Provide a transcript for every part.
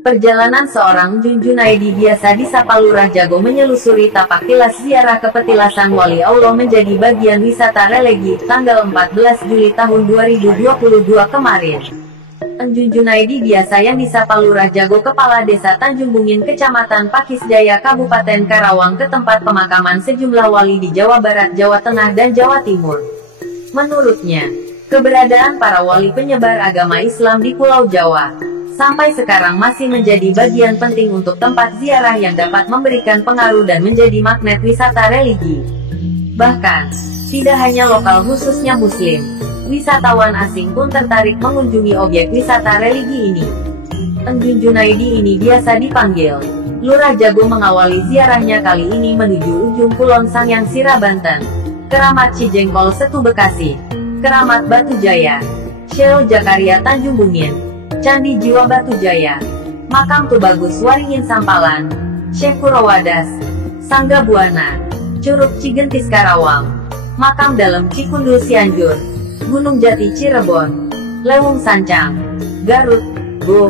Perjalanan seorang Jun Junaidi biasa disapa Lurah Jago menelusuri tapak tilas ziarah kepetilasan Wali Allah menjadi bagian wisata religi, tanggal 14 Juli tahun 2022 kemarin. Jun Junaidi biasa yang disapa Lurah Jago Kepala Desa Tanjung Bungin Kecamatan Pakis Jaya Kabupaten Karawang ke tempat pemakaman sejumlah wali di Jawa Barat, Jawa Tengah dan Jawa Timur. Menurutnya, keberadaan para wali penyebar agama Islam di Pulau Jawa sampai sekarang masih menjadi bagian penting untuk tempat ziarah yang dapat memberikan pengaruh dan menjadi magnet wisata religi. Bahkan, tidak hanya lokal khususnya Muslim, wisatawan asing pun tertarik mengunjungi objek wisata religi ini. Jun Junaidi ini biasa dipanggil Lurah Jago mengawali ziarahnya kali ini menuju ujung Kulon Sangyang Sira Banten, Keramat Cijengkol Setu Bekasi, Keramat Batu Jaya, Syeo Jakaria Tanjung Bungin, Candi Jiwa Batu Jaya, Makam Tubagus Waringin Sampalan, Syekh Purwadas, Sangga Buana, Curug Cigentis Karawang, Makam Dalam Cikundul Cianjur, Gunung Jati Cirebon, Lewung Sancang, Garut, Go,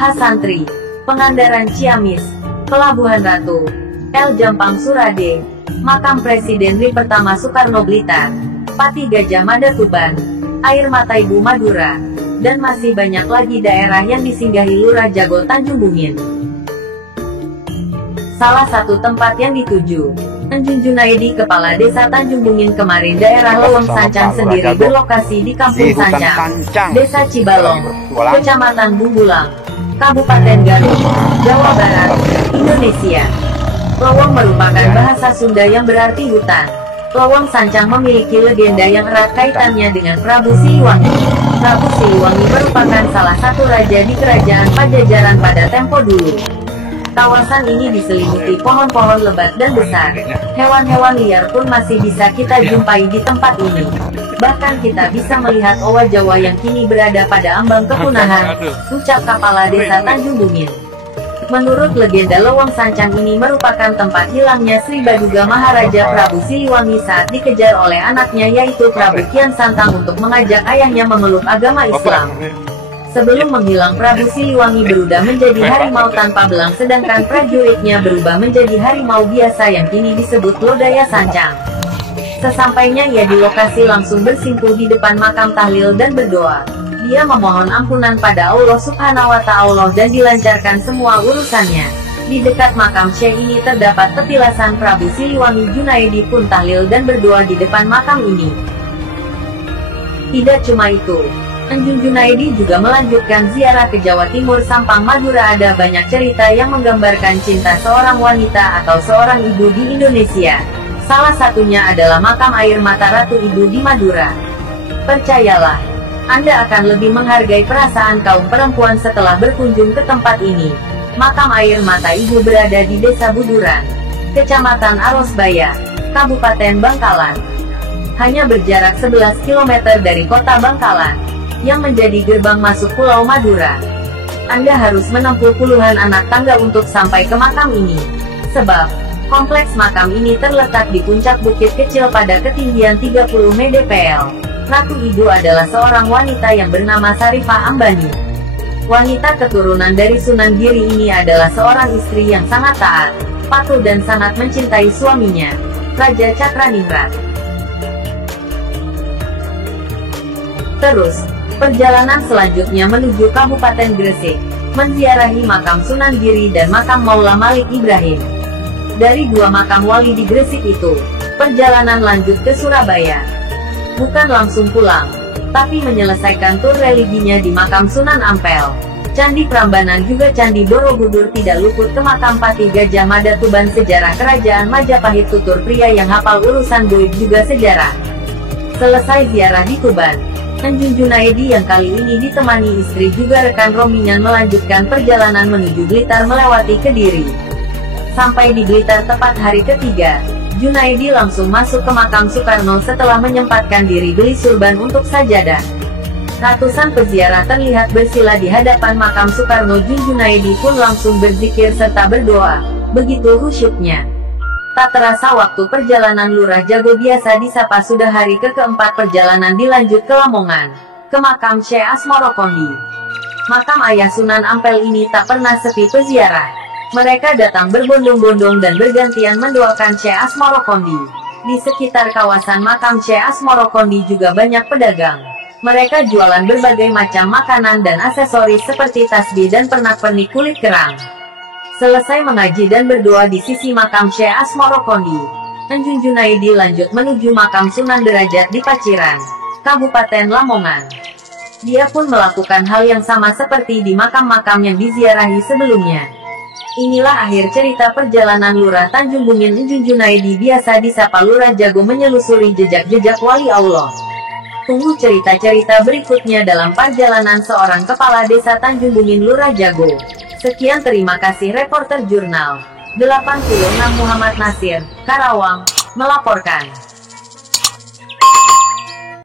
Hasantri, Pangandaran Ciamis, Pelabuhan Ratu, El Jampang Surade, Makam Presiden RI Pertama Soekarno Blitar, Pati Gajah Mada Tuban, Air Mata Ibu Madura, dan masih banyak lagi daerah yang disinggahi Lurah Jago Tanjung Bungin. Salah satu tempat yang dituju Jun Junaidi Kepala Desa Tanjung Bungin kemarin daerah Leweng Sancang sendiri berlokasi di Kampung Sancang, Desa Cibalong, Kecamatan Bumbulang, Kabupaten Garut, Jawa Barat, Indonesia. Leweng merupakan bahasa Sunda yang berarti hutan. Leweng Sancang memiliki legenda yang erat kaitannya dengan Prabu Siliwangi. Prabu Siliwangi merupakan salah satu raja di kerajaan Pajajaran pada tempo dulu. Kawasan ini diselimuti pohon-pohon lebat dan besar. Hewan-hewan liar pun masih bisa kita jumpai di tempat ini. Bahkan kita bisa melihat owa Jawa yang kini berada pada ambang kepunahan, ucap Kepala Desa Tanjung Bungin. Menurut legenda, Leweng Sancang ini merupakan tempat hilangnya Sri Baduga Maharaja Prabu Siliwangi saat dikejar oleh anaknya yaitu Prabu Kian Santang untuk mengajak ayahnya memeluk agama Islam. Sebelum menghilang, Prabu Siliwangi berubah menjadi harimau tanpa belang sedangkan prajuritnya berubah menjadi harimau biasa yang kini disebut Lodaya Sancang. Sesampainya ia di lokasi langsung bersimpuh di depan makam tahlil dan berdoa. Dia memohon ampunan pada Allah Subhanahu wa Ta'ala dan dilancarkan semua urusannya. Di dekat makam Syekh ini terdapat petilasan Prabu Siliwangi. Junaidi pun tahlil dan berdoa di depan makam ini. Tidak cuma itu, Jun Junaidi juga melanjutkan ziarah ke Jawa Timur Sampang Madura. Ada banyak cerita yang menggambarkan cinta seorang wanita atau seorang ibu di Indonesia. Salah satunya adalah makam air mata Ratu Ibu di Madura. Percayalah, Anda akan lebih menghargai perasaan kaum perempuan setelah berkunjung ke tempat ini. Makam air mata Ibu berada di Desa Buduran, Kecamatan Arosbaya, Kabupaten Bangkalan. Hanya berjarak 11 km dari kota Bangkalan, yang menjadi gerbang masuk Pulau Madura. Anda harus menempuh puluhan anak tangga untuk sampai ke makam ini. Sebab, kompleks makam ini terletak di puncak bukit kecil pada ketinggian 30 mdpl. Ratu Ibu adalah seorang wanita yang bernama Sarifah Ambani. Wanita keturunan dari Sunan Giri ini adalah seorang istri yang sangat taat, patuh dan sangat mencintai suaminya, Raja Cakraningrat. Terus, perjalanan selanjutnya menuju Kabupaten Gresik, menziarahi makam Sunan Giri dan makam Maula Malik Ibrahim. Dari dua makam wali di Gresik itu, perjalanan lanjut ke Surabaya. Bukan langsung pulang, tapi menyelesaikan tur religinya di makam Sunan Ampel, Candi Prambanan juga Candi Borobudur. Tidak luput ke makam Pati Gajah Mada Tuban. Sejarah Kerajaan Majapahit. Tutur pria yang hafal urusan goib juga sejarah. Selesai ziarah di Tuban, Jun Junaidi yang kali ini ditemani istri juga rekan rombongan melanjutkan perjalanan menuju Blitar melewati Kediri. Sampai di Blitar tepat hari ketiga, Junaidi langsung masuk ke makam Soekarno setelah menyempatkan diri beli surban untuk sajadah. Ratusan peziarah terlihat bersila di hadapan makam Soekarno. Jun Junaidi pun langsung berzikir serta berdoa, begitu khusyuknya. Tak terasa waktu perjalanan Lurah Jago biasa disapa sudah hari keempat perjalanan dilanjut ke Lamongan, ke makam Syekh Asmoro Kondi. Makam ayah Sunan Ampel ini tak pernah sepi peziarah. Mereka datang berbondong-bondong dan bergantian mendoakan Syekh Asmoro Kondi. Di sekitar kawasan makam Syekh Asmoro Kondi juga banyak pedagang. Mereka jualan berbagai macam makanan dan aksesoris seperti tasbih dan pernak-pernik kulit kerang. Selesai mengaji dan berdoa di sisi makam Syekh Asmoro Kondi, Enjun Junaidi lanjut menuju makam Sunan Derajat di Paciran, Kabupaten Lamongan. Dia pun melakukan hal yang sama seperti di makam-makam yang diziarahi sebelumnya. Inilah akhir cerita perjalanan Lurah Tanjung Bungin Enjun Junaidi, biasa disapa Lurah Jago, menyelusuri jejak-jejak wali Allah. Tunggu cerita-cerita berikutnya dalam perjalanan seorang kepala desa Tanjung Bungin Lurah Jago. Sekian, terima kasih. Reporter Jurnal 86 Muhammad Nasir, Karawang, melaporkan.